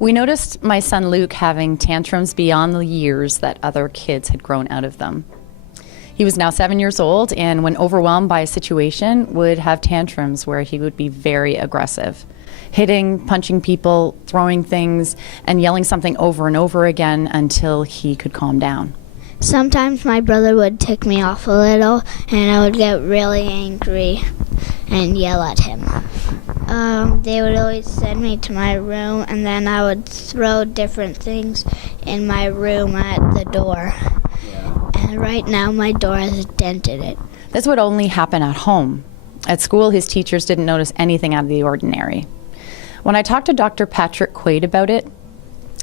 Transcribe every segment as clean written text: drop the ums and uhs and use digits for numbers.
We noticed my son Luke having tantrums beyond the years that other kids had grown out of them. He was now 7 years old, and when overwhelmed by a situation, would have tantrums where he would be very aggressive, hitting, punching people, throwing things, and yelling something over and over again until he could calm down. Sometimes my brother would tick me off a little, and I would get really angry and yell at him. They would always send me to my room, and then I would throw different things in my room at the door. And right now my door has a dent in it. This would only happen at home. At school, his teachers didn't notice anything out of the ordinary. When I talked to Dr. Patrick Quaid about it,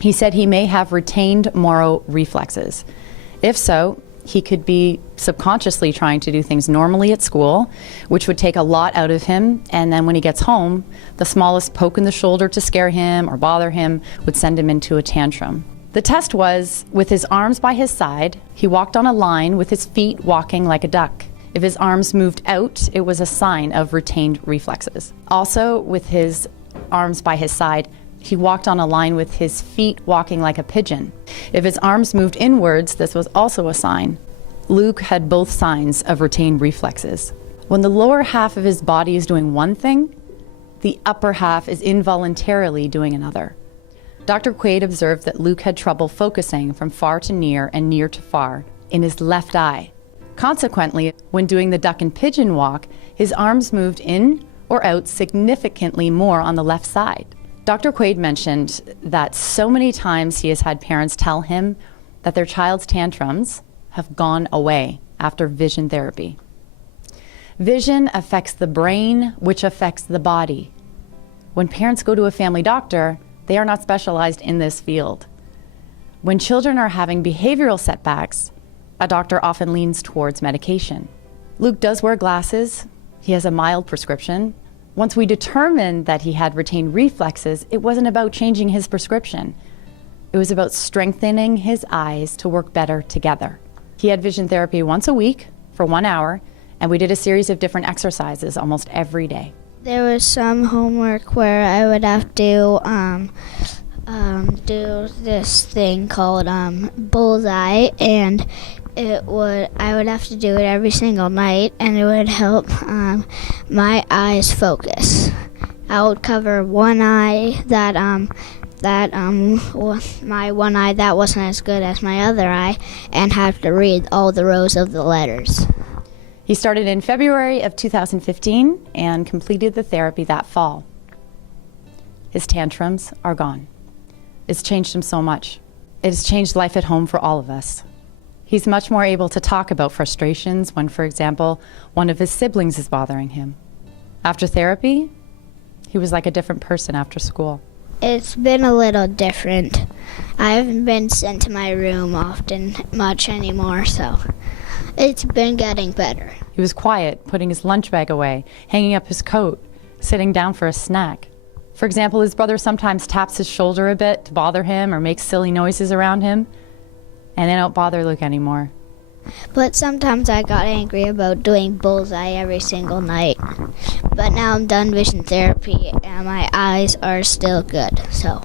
he said he may have retained moral reflexes. If so, he could be subconsciously trying to do things normally at school, which would take a lot out of him, and then when he gets home, the smallest poke in the shoulder to scare him or bother him would send him into a tantrum. The test was, with his arms by his side, he walked on a line with his feet walking like a duck. If his arms moved out, it was a sign of retained reflexes. Also, with his arms by his side, he walked on a line with his feet walking like a pigeon. If his arms moved inwards, this was also a sign. Luke had both signs of retained reflexes. When the lower half of his body is doing one thing, the upper half is involuntarily doing another. Dr. Quaid observed that Luke had trouble focusing from far to near and near to far in his left eye. Consequently, when doing the duck and pigeon walk, his arms moved in or out significantly more on the left side. Dr. Quaid mentioned that so many times he has had parents tell him that their child's tantrums have gone away after vision therapy. Vision affects the brain, which affects the body. When parents go to a family doctor, they are not specialized in this field. When children are having behavioral setbacks, a doctor often leans towards medication. Luke does wear glasses. He has a mild prescription. Once we determined that he had retained reflexes, it wasn't about changing his prescription. It was about strengthening his eyes to work better together. He had vision therapy once a week for 1 hour, and we did a series of different exercises almost every day. There was some homework where I would have to do this thing called bullseye, and I would have to do it every single night, and it would help my eyes focus. I would cover one eye my one eye that wasn't as good as my other eye, and have to read all the rows of the letters. He started in February of 2015 and completed the therapy that fall. His tantrums are gone. It's changed him so much. It has changed life at home for all of us. He's much more able to talk about frustrations when, for example, one of his siblings is bothering him. After therapy, he was like a different person after school. It's been a little different. I haven't been sent to my room much anymore, so it's been getting better. He was quiet, putting his lunch bag away, hanging up his coat, sitting down for a snack. For example, his brother sometimes taps his shoulder a bit to bother him or makes silly noises around him, and they don't bother Luke anymore. But sometimes I got angry about doing bullseye every single night. But now I'm done vision therapy and my eyes are still good, so.